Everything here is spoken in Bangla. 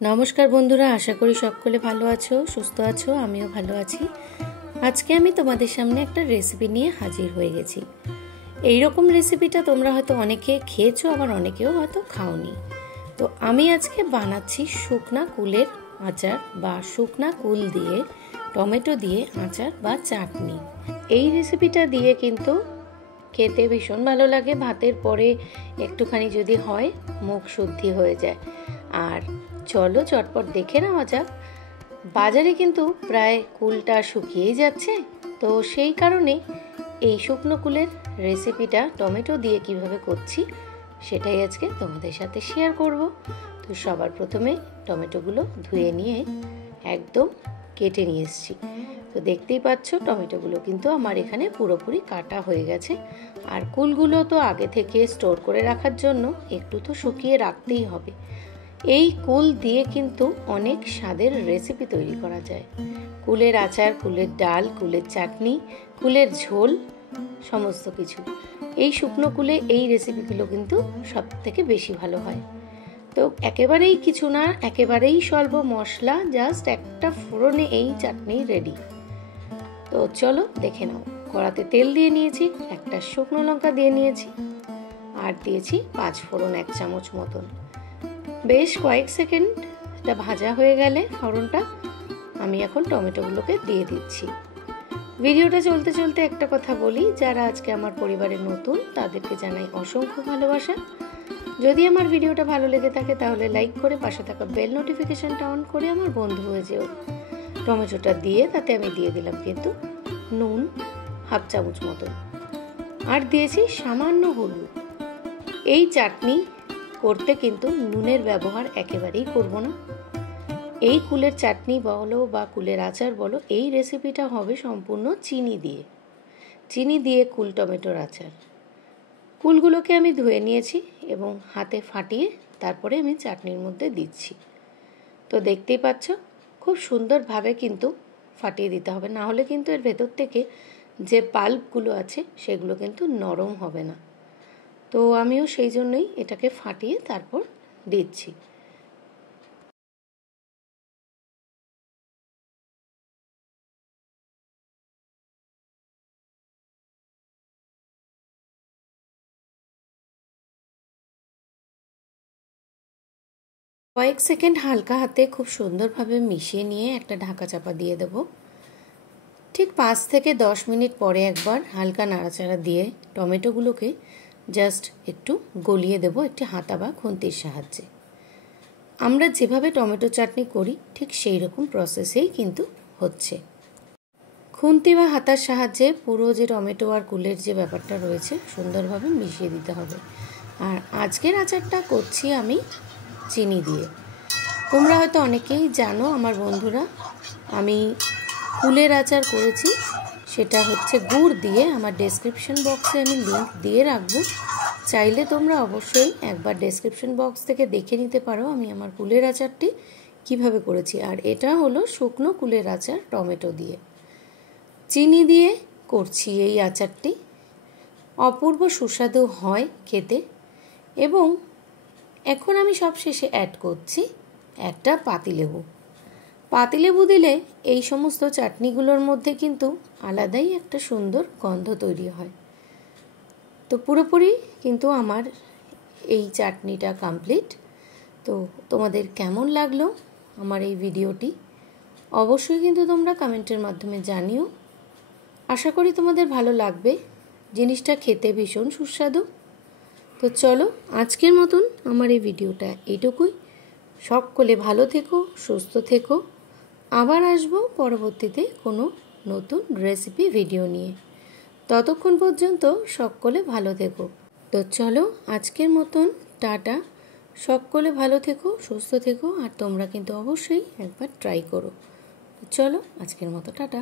নমস্কার বন্ধুরা, আশা করি সকলে ভালো আছো, সুস্থ আছো। আমিও ভালো আছি। আজকে আমি তোমাদের সামনে একটা রেসিপি নিয়ে হাজির হয়ে গেছি। এই রকম রেসিপিটা তোমরা হয়তো অনেকে খেয়েছো, আবার অনেকেও হয়তো খাওনি। তো আমি আজকে বানাচ্ছি শুকনা কুলের আচার বা শুকনা কুল দিয়ে টমেটো দিয়ে আচার বা চাটনি। এই রেসিপিটা দিয়ে কিন্তু খেতে ভীষণ ভালো লাগে। ভাতের পরে একটুখানি যদি হয়, মুখ শুদ্ধি হয়ে যায়। আর চলো চটপট দেখে নেওয়া যাক। বাজারে কিন্তু প্রায় কুলটা শুকিয়েই যাচ্ছে, তো সেই কারণে এই শুকনো কুলের রেসিপিটা টমেটো দিয়ে কিভাবে করছি সেটাই আজকে তোমাদের সাথে শেয়ার করব। তো সবার প্রথমে টমেটোগুলো ধুয়ে নিয়ে একদম কেটে নিয়ে এসেছি। তো দেখতেই পাচ্ছ টমেটোগুলো কিন্তু আমার এখানে পুরোপুরি কাটা হয়ে গেছে। আর কুলগুলো তো আগে থেকে স্টোর করে রাখার জন্য একটু তো শুকিয়ে রাখতেই হবে। এই কুল দিয়ে কিন্তু অনেক স্বাদের রেসিপি তৈরি করা যায়। কুলের আচার, কুলের ডাল, কুলের চাটনি, কুলের ঝোল, সমস্ত কিছু এই শুকনো কুলে এই রেসিপিগুলো কিন্তু সব থেকে বেশি ভালো হয়। তো একেবারেই কিছু না, একেবারেই স্বল্প মশলা, জাস্ট একটা ফোড়নে এই চাটনি রেডি। তো চলো দেখে নাও। কড়াতে তেল দিয়ে নিয়েছি, একটা শুকনো লঙ্কা দিয়ে নিয়েছি, আর দিয়েছি 5 ফোড়ন 1 চামচ মতন। বেশ কয়েক সেকেন্ড এটা ভাজা হয়ে গেলে ফোড়নটা আমি এখন টমেটোগুলোকে দিয়ে দিচ্ছি। ভিডিওটা চলতে চলতে একটা কথা বলি, যারা আজকে আমার পরিবারে নতুন তাদেরকে জানাই অসংখ্য ভালোবাসা। যদি আমার ভিডিওটা ভালো লেগে থাকে তাহলে লাইক করে পাশে থাকা বেল নোটিফিকেশনটা অন করে আমার বন্ধু হয়ে যেও। টমেটোটা দিয়ে তাতে আমি দিয়ে দিলাম কিন্তু নুন 1/2 চামচ মতন, আর দিয়েছি সামান্য হলুদ। এই চাটনি করতে কিন্তু নুনের ব্যবহার একেবারেই করব না। এই কুলের চাটনি বলো বা কুলের আচার বলো, এই রেসিপিটা হবে সম্পূর্ণ চিনি দিয়ে কুল টমেটোর আচার। কুলগুলোকে আমি ধুয়ে নিয়েছি এবং হাতে ফাটিয়ে তারপরে আমি চাটনির মধ্যে দিচ্ছি। তো দেখতেই পাচ্ছ খুব সুন্দরভাবে কিন্তু ফাটিয়ে দিতে হবে, না হলে কিন্তু এর ভেতর থেকে যে পাল্পগুলো আছে সেগুলো কিন্তু নরম হবে না। তো আমিও সেই জন্যই এটাকে ফাটিয়ে তারপর দিচ্ছি। কয়েক সেকেন্ড হালকা হাতে খুব সুন্দরভাবে মিশিয়ে নিয়ে একটা ঢাকা চাপা দিয়ে দেব। ঠিক 5 থেকে 10 মিনিট পরে একবার হালকা নাড়াচাড়া দিয়ে টমেটোগুলোকে জাস্ট একটু গলিয়ে দেব একটি হাতা বা খুন্তির সাহায্যে। আমরা যেভাবে টমেটো চাটনি করি ঠিক সেই রকম প্রসেসেই কিন্তু হচ্ছে। খুন্তি বা হাতার সাহায্যে পুরো যে টমেটো আর কুলের যে ব্যাপারটা রয়েছে সুন্দরভাবে মিশিয়ে দিতে হবে। আর আজকের আচারটা করছি আমি চিনি দিয়ে। তোমরা হয়তো অনেকেই জানো আমার বন্ধুরা, আমি কুলের আচার করেছি, সেটা হচ্ছে গুড় দিয়ে। আমার ডেসক্রিপশন বক্সে আমি লিংক দিয়ে রাখবো, চাইলে তোমরা অবশ্যই একবার ডেসক্রিপশন বক্স থেকে দেখে নিতে পারো আমি আমার কুলের আচারটি কিভাবে করেছি। আর এটা হলো শুকনো কুলের আচার টমেটো দিয়ে। চিনি দিয়ে করছি এই আচারটি, অপূর্ব সুস্বাদু হয় খেতে। এবং এখন আমি সবশেষে অ্যাড করছি একটা পাতিলেবু দিলে এই সমস্ত চাটনিগুলোর মধ্যে কিন্তু আলাদাই একটা সুন্দর গন্ধ তৈরি হয়। তো পুরোপুরি কিন্তু আমার এই চাটনিটা কমপ্লিট। তো তোমাদের কেমন লাগলো আমার এই ভিডিওটি অবশ্যই কিন্তু তোমরা কমেন্টের মাধ্যমে জানিও। আশা করি তোমাদের ভালো লাগবে, জিনিসটা খেতে ভীষণ সুস্বাদু। তো চলো আজকের মতন আমার এই ভিডিওটা এইটুকুই। সকলে ভালো থেকো, সুস্থ থেকো। আবার আসবো পরবর্তীতে কোনো নতুন রেসিপি ভিডিও নিয়ে। ততক্ষণ পর্যন্ত সকলে ভালো থেকো। তো চলো আজকের মতন টাটা। সকলে ভালো থেকো, সুস্থ থেকো। আর তোমরা কিন্তু অবশ্যই একবার ট্রাই করো। চলো আজকের মতো টাটা।